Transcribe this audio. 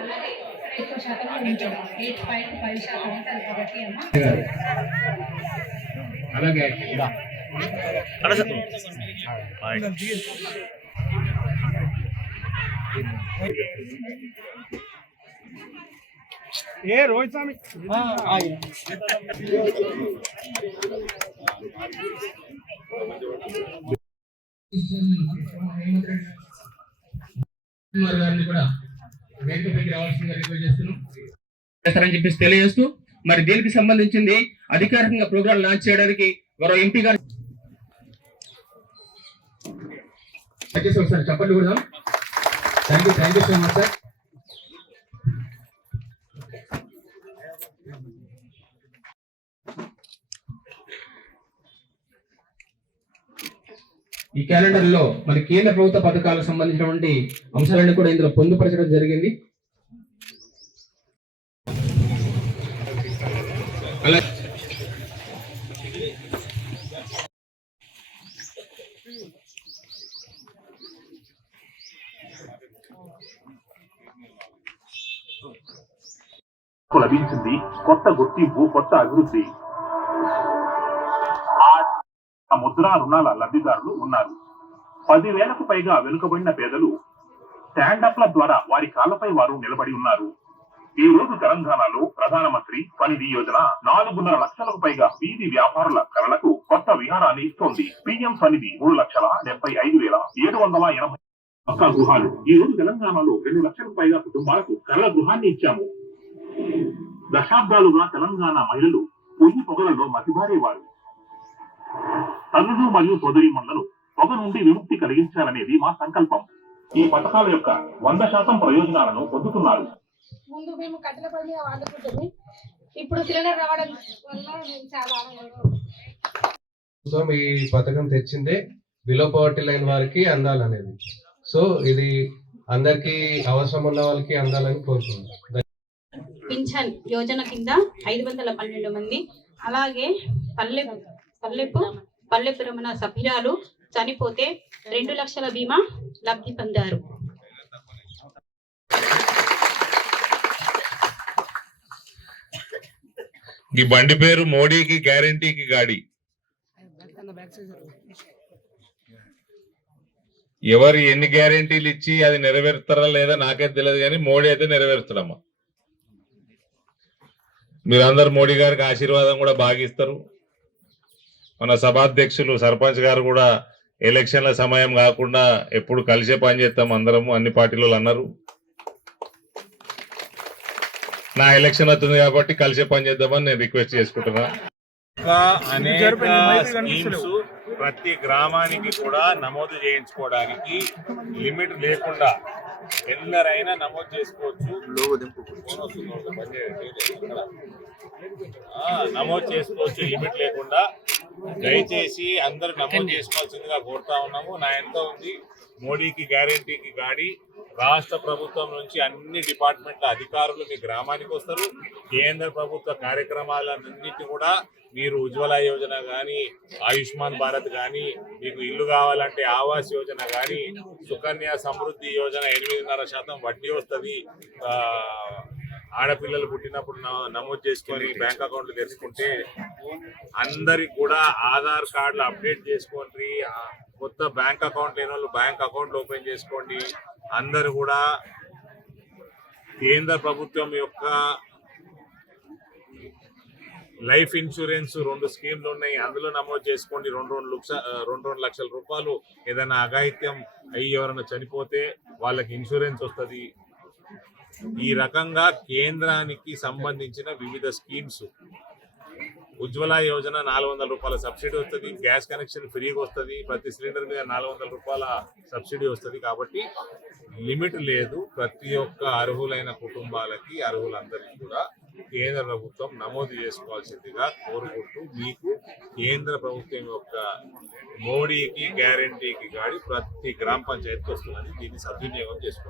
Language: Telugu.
అలాగే ఎక్కువ శాతం ఉంచాము ఎయిట్ పాయింట్ ఫైవ్ శాతం ఉంటుంది కాబట్టి అమ్మ అలాగే ఏ రోహిత్ స్వామి కుమార్ గారిని కూడా వేదికపైకి రావాల్సిందిగా రిక్వెస్ట్ చేస్తున్నాం. చేస్తారని చెప్పేసి తెలియజేస్తూ మరి దీనికి సంబంధించింది అధికారికంగా ప్రోగ్రాం లాంచ్ చేయడానికి మరో ఎంపీ గారు చెప్పండి కూడా thank you thank you so much sir ఈ క్యాలెండర్లో మరి కేంద్ర ప్రభుత్వ పథకాలకు సంబంధించినటువంటి అంశాలన్నీ కూడా ఇందులో పొందుపరచడం జరిగింది. అలా లభించింది కొత్త గుర్తింపు కొత్త అభివృద్ధి. ఆ ముద్రా రుణాల లబ్ధిదారులు ఉన్నారు. పదివేలకు పైగా వెనుకబడిన పేదలు స్టాండప్ల ద్వారా వారి కాళ్ళపై వారు నిలబడి ఉన్నారు. ఈ రోజు తెలంగాణలో ప్రధానమంత్రి పనిధి యోజన నాలుగున్నర లక్షలకు పైగా వీధి వ్యాపారుల కళలకు కొత్త విహారాన్ని ఇస్తోంది. పిఎం పనిధి మూడు లక్షల డెబ్బై ఐదు వేల ఏడు వందల ఎనభై పక్కా గృహాలు. ఈ రోజు తెలంగాణలో రెండు లక్షలకు పైగా కుటుంబాలకు కళల గృహాన్ని ఇచ్చాము. దశాబ్దాలుగా తెలంగాణ మహిళలు పొయ్యి పొగలలో మతిబారేవారు తల్లులు మరియు సోదరీమణులను పొగ నుండి విముక్తి కలిగించాలనేది మా సంకల్పం. ఈ పథకాల యొక్క వంద శాతం ప్రయోజనాలను పొందుతున్నారు. ముందు మేము కట్టెల పని మీద వాడుకుంటుంది. ఇప్పుడు సిలిండర్ రావడం వల్ల మేము చాలా. కోసం ఈ పథకం తెచ్చిందే బిలో పవర్టీ లైన్ వారికి అందాలనేది. సో ఇది అందరికి అవసరం ఉన్న వాళ్ళకి అందాలని కోరుకుంటున్నాను పింఛన్ యోజన కింద ఐదు వందల పన్నెండు మంది అలాగే పల్లె పల్లెపు పల్లె రమణ సభ్యురాలు చనిపోతే రెండు లక్షల బీమా లబ్ధి పొందారు. ఈ బండి పేరు మోడీకి గ్యారంటీకి గాడి. ఎవరు ఎన్ని గ్యారంటీలు ఇచ్చి అది నెరవేరుతారా లేదా నాకైతే తెలియదు కానీ మోడీ అయితే నెరవేరుస్తాడమ్మా. మీరందరు మోడీ గారికి ఆశీర్వాదం కూడా భాగిస్తారు మన సభాధ్యక్షులు సర్పంచ్ గారు కూడా ఎలక్షన్ల సమయం కాకుండా ఎప్పుడు కలిసే పని చేస్తాం అందరము అన్ని పార్టీలు అన్నారు. నా ఎలక్షన్ అవుతుంది కాబట్టి కలిసే పని చేద్దామని నేను రిక్వెస్ట్ చేసుకుంటున్నా. ప్రతి గ్రామానికి కూడా నమోదు చేయించుకోవడానికి లిమిట్ లేకుండా ఎందరైనా నమోదు చేసుకోవచ్చు. నమోదు చేసుకోవచ్చు లిమిట్ లేకుండా. దయచేసి అందరూ నమోదు చేసుకోవాల్సిందిగా కోరుతా ఉన్నాము. నా ఎంత ఉంది. మోడీకి గ్యారంటీకి గాడి రాష్ట్ర ప్రభుత్వం నుంచి అన్ని డిపార్ట్మెంట్ల అధికారులు మీ గ్రామానికి వస్తారు. కేంద్ర ప్రభుత్వ కార్యక్రమాలన్నింటినీ కూడా మీరు ఉజ్వల యోజన కానీ ఆయుష్మాన్ భారత్ కానీ మీకు ఇల్లు కావాలంటే ఆవాస్ యోజన కానీ సుకన్య సమృద్ధి యోజన ఎనిమిదిన్నర శాతం వడ్డీ వస్తుంది. ఆడపిల్లలు పుట్టినప్పుడు న- నమోదు చేసుకొని బ్యాంక్ అకౌంట్లు తెరుచుకుంటే అందరికి కూడా ఆధార్ కార్డులు అప్డేట్ చేసుకోండి. కొత్త బ్యాంక్ అకౌంట్ లేని వాళ్ళు బ్యాంక్ అకౌంట్లు ఓపెన్ చేసుకోండి. అందరు కూడా కేంద్ర ప్రభుత్వం యొక్క లైఫ్ ఇన్సూరెన్స్ రెండు స్కీమ్లు ఉన్నాయి. అందులో నమోదు చేసుకోండి. రెండు రెండు లక్ష రెండు రెండు లక్షల రూపాయలు ఏదైనా అఘాయిత్యం అయ్యి ఎవరైనా చనిపోతే వాళ్ళకి ఇన్సూరెన్స్ వస్తుంది. ఈ రకంగా కేంద్రానికి సంబంధించిన వివిధ స్కీమ్స్. ఉజ్వల యోజన నాలుగు వందల రూపాయల సబ్సిడీ వస్తుంది గ్యాస్ కనెక్షన్ ఫ్రీగా వస్తుంది ప్రతి సిలిండర్ మీద నాలుగు వందల రూపాయల సబ్సిడీ వస్తుంది కాబట్టి లిమిట్ లేదు. ప్రతి ఒక్క అర్హులైన కుటుంబాలకి అర్హులందరికీ కూడా కేంద్ర ప్రభుత్వం నమోదు చేసుకోవాల్సిందిగా కోరుకుంటూ మీకు కేంద్ర ప్రభుత్వం యొక్క మోడీకి గ్యారంటీకి గాడి ప్రతి గ్రామ పంచాయతీకి వస్తుందని దీన్ని సద్వినియోగం చేసుకోండి.